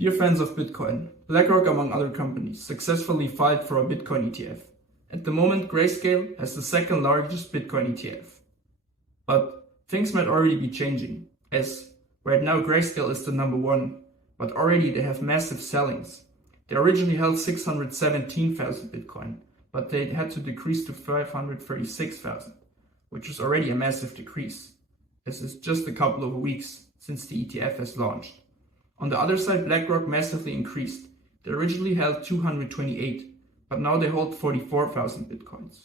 Dear fans of Bitcoin, Blackrock, among other companies, successfully filed for a Bitcoin ETF. At the moment, Grayscale has the second largest Bitcoin ETF. But things might already be changing, as right now Grayscale is the number one, but already they have massive sellings. They originally held 617,000 Bitcoin, but they had to decrease to 536,000, which is already a massive decrease, as it's just a couple of weeks since the ETF has launched. On the other side, Blackrock massively increased. They originally held 228, but now they hold 44,000 Bitcoins.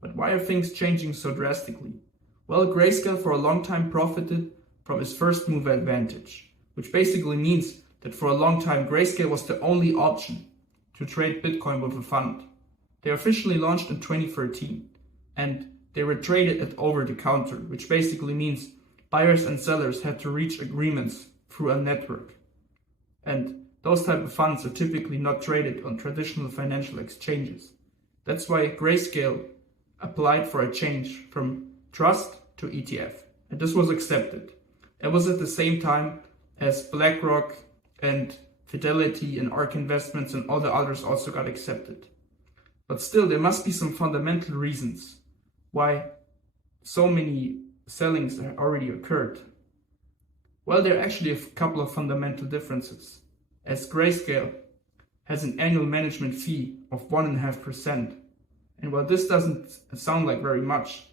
But why are things changing so drastically? Well, Grayscale for a long time profited from its first mover advantage, which basically means that for a long time Grayscale was the only option to trade Bitcoin with a fund. They officially launched in 2013, and they were traded at over the counter, which basically means buyers and sellers had to reach agreements through a network. And those type of funds are typically not traded on traditional financial exchanges. That's why Grayscale applied for a change from trust to ETF, and this was accepted. It was at the same time as Blackrock and Fidelity and ARK Investments and all the others also got accepted. But still, there must be some fundamental reasons why so many sellings have already occurred. Well, there are actually a couple of fundamental differences, as Grayscale has an annual management fee of 1.5%. And while this doesn't sound like very much,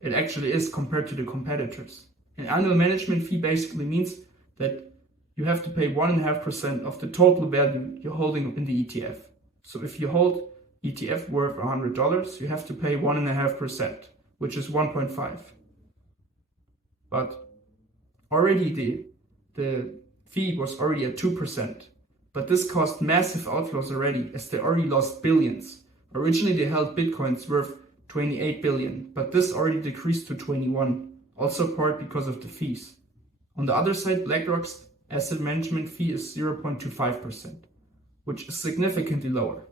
it actually is compared to the competitors. An annual management fee basically means that you have to pay 1.5% of the total value you're holding in the ETF. So if you hold ETF worth $100, you have to pay 1.5%, which is 1.5. But already the fee was already at 2%, but this caused massive outflows already, as they already lost billions. Originally they held Bitcoins worth 28 billion, but this already decreased to 21, also part because of the fees. On the other side, BlackRock's asset management fee is 0.25%, which is significantly lower.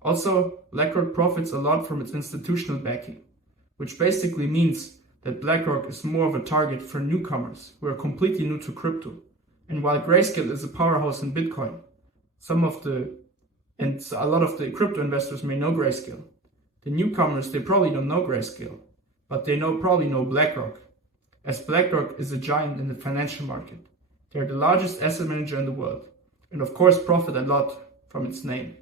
Also, BlackRock profits a lot from its institutional backing, which basically means that BlackRock is more of a target for newcomers who are completely new to crypto. And while Grayscale is a powerhouse in Bitcoin, a lot of the crypto investors may know Grayscale. The newcomers, they probably don't know Grayscale, but they probably know BlackRock, as BlackRock is a giant in the financial market. They're the largest asset manager in the world, and of course profit a lot from its name.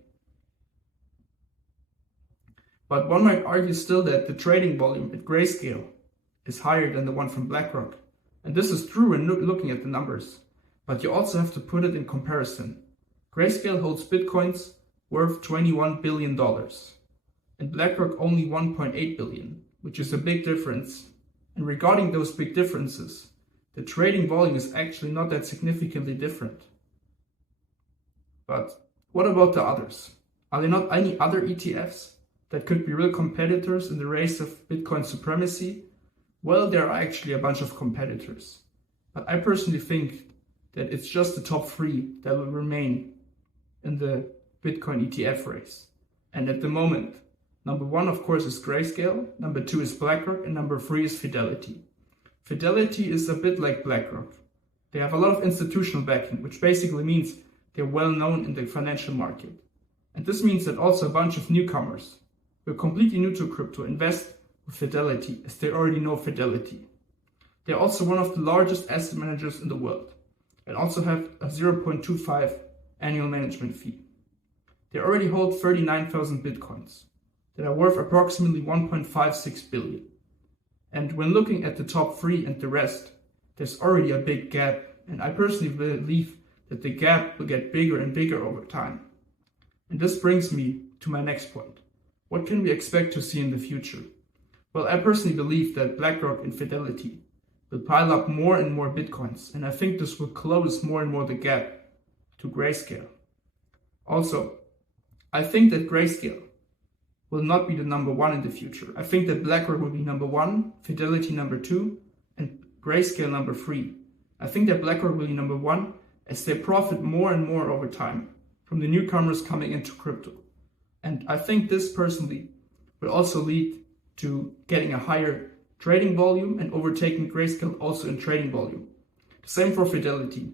But one might argue still that the trading volume at Grayscale is higher than the one from BlackRock. And this is true when looking at the numbers. But you also have to put it in comparison. Grayscale holds Bitcoins worth $21 billion. And BlackRock only 1.8 billion, which is a big difference. And regarding those big differences, the trading volume is actually not that significantly different. But what about the others? Are there not any other ETFs that could be real competitors in the race of Bitcoin supremacy? Well, there are actually a bunch of competitors, but I personally think that it's just the top three that will remain in the Bitcoin ETF race. And at the moment, number one, of course, is Grayscale, number two is BlackRock, and number three is Fidelity. Fidelity is a bit like BlackRock. They have a lot of institutional backing, which basically means they're well known in the financial market. And this means that also a bunch of newcomers who are completely new to crypto invest with Fidelity, as they already know Fidelity. They're also one of the largest asset managers in the world, and also have a 0.25 annual management fee. They already hold 39,000 Bitcoins that are worth approximately 1.56 billion. And when looking at the top three and the rest, there's already a big gap, and I personally believe that the gap will get bigger and bigger over time. And this brings me to my next point. What can we expect to see in the future? Well, I personally believe that BlackRock and Fidelity will pile up more and more Bitcoins, and I think this will close more and more the gap to Grayscale. Also, I think that Grayscale will not be the number one in the future. I think that BlackRock will be number one, Fidelity number two, and Grayscale number three. I think that BlackRock will be number one as they profit more and more over time from the newcomers coming into crypto. And I think this personally will also lead to getting a higher trading volume and overtaking Grayscale also in trading volume. The same for Fidelity.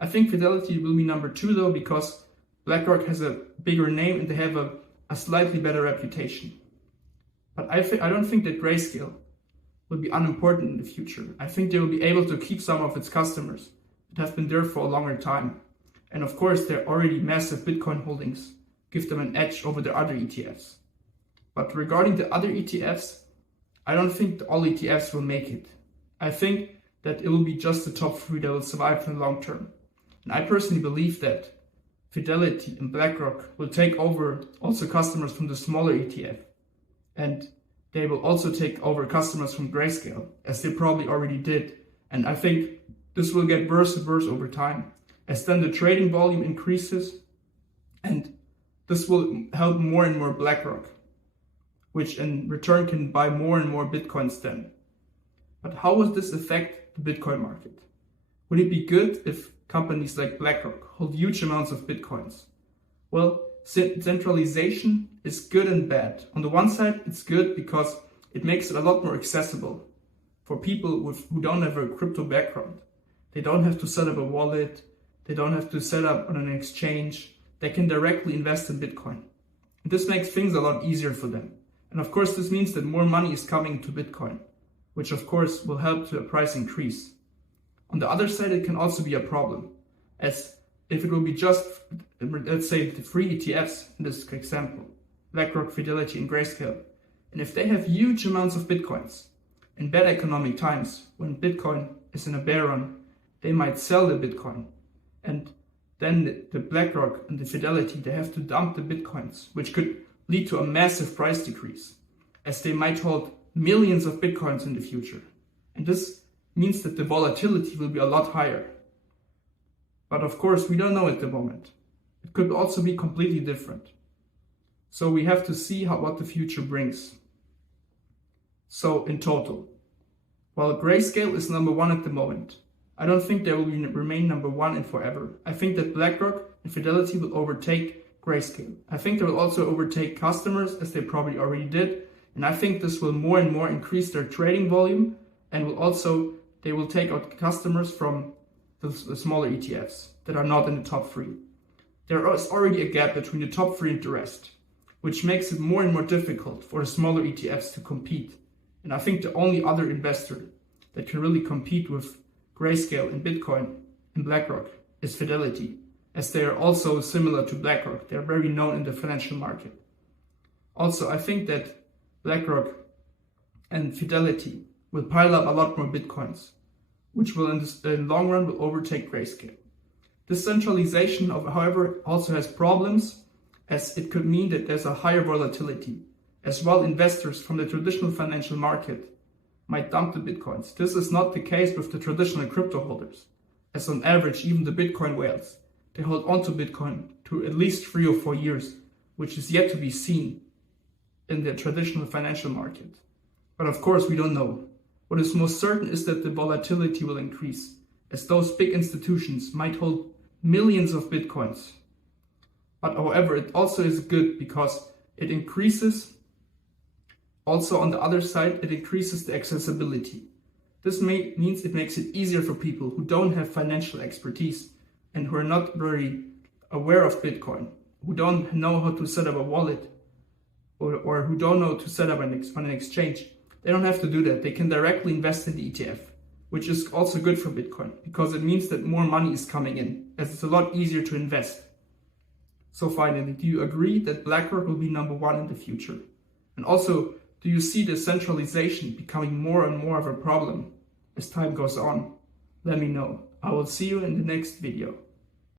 I think Fidelity will be number 2 though, because BlackRock has a bigger name and they have a slightly better reputation. But I don't think that Grayscale will be unimportant in the future. I think they will be able to keep some of its customers that have been there for a longer time. And of course, their already massive Bitcoin holdings give them an edge over the other ETFs. But regarding the other ETFs, I don't think all ETFs will make it. I think that it will be just the top 3 that will survive in the long term. And I personally believe that Fidelity and BlackRock will take over also customers from the smaller ETF. And they will also take over customers from Grayscale, as they probably already did. And I think this will get worse and worse over time, as then the trading volume increases, and this will help more and more BlackRock, which in return can buy more and more Bitcoins then. But how would this affect the Bitcoin market? Would it be good if companies like BlackRock hold huge amounts of Bitcoins? Well, centralization is good and bad. On the one side, it's good because it makes it a lot more accessible for people who don't have a crypto background. They don't have to set up a wallet. They don't have to set up on an exchange. They can directly invest in Bitcoin. And this makes things a lot easier for them. And of course, this means that more money is coming to Bitcoin, which of course will help to a price increase. On the other side, it can also be a problem, as if it will be just, let's say, the 3 ETFs in this example, BlackRock, Fidelity, and Grayscale, and if they have huge amounts of Bitcoins, in bad economic times, when Bitcoin is in a bear run, they might sell the Bitcoin, and then the BlackRock and the Fidelity, they have to dump the Bitcoins, which could lead to a massive price decrease, as they might hold millions of Bitcoins in the future. And this means that the volatility will be a lot higher. But of course, we don't know at the moment. It could also be completely different. So we have to see what the future brings. So in total, while Grayscale is number 1 at the moment, I don't think they will remain number 1 and forever. I think that BlackRock and Fidelity will overtake Grayscale. I think they will also overtake customers, as they probably already did. And I think this will more and more increase their trading volume, and they will take out customers from the smaller ETFs that are not in the top 3. There is already a gap between the top 3 and the rest, which makes it more and more difficult for the smaller ETFs to compete. And I think the only other investor that can really compete with Grayscale and Bitcoin and BlackRock is Fidelity, as they are also similar to BlackRock. They are very known in the financial market. Also, I think that BlackRock and Fidelity will pile up a lot more Bitcoins, which will in the long run will overtake Grayscale. This centralization, however, also has problems, as it could mean that there's a higher volatility, as well investors from the traditional financial market might dump the Bitcoins. This is not the case with the traditional crypto holders, as on average, even the Bitcoin whales, they hold onto Bitcoin to at least 3 or 4 years, which is yet to be seen in the traditional financial market. But of course, we don't know. What is most certain is that the volatility will increase, as those big institutions might hold millions of Bitcoins. But however, it also is good because it increases, also on the other side, it increases the accessibility. This means it makes it easier for people who don't have financial expertise and who are not very aware of Bitcoin, who don't know how to set up a wallet, or who don't know to set up on an exchange. They don't have to do that. They can directly invest in the ETF, which is also good for Bitcoin because it means that more money is coming in, as it's a lot easier to invest. So finally, do you agree that BlackRock will be number 1 in the future? And also, do you see the centralization becoming more and more of a problem as time goes on? Let me know. I will see you in the next video.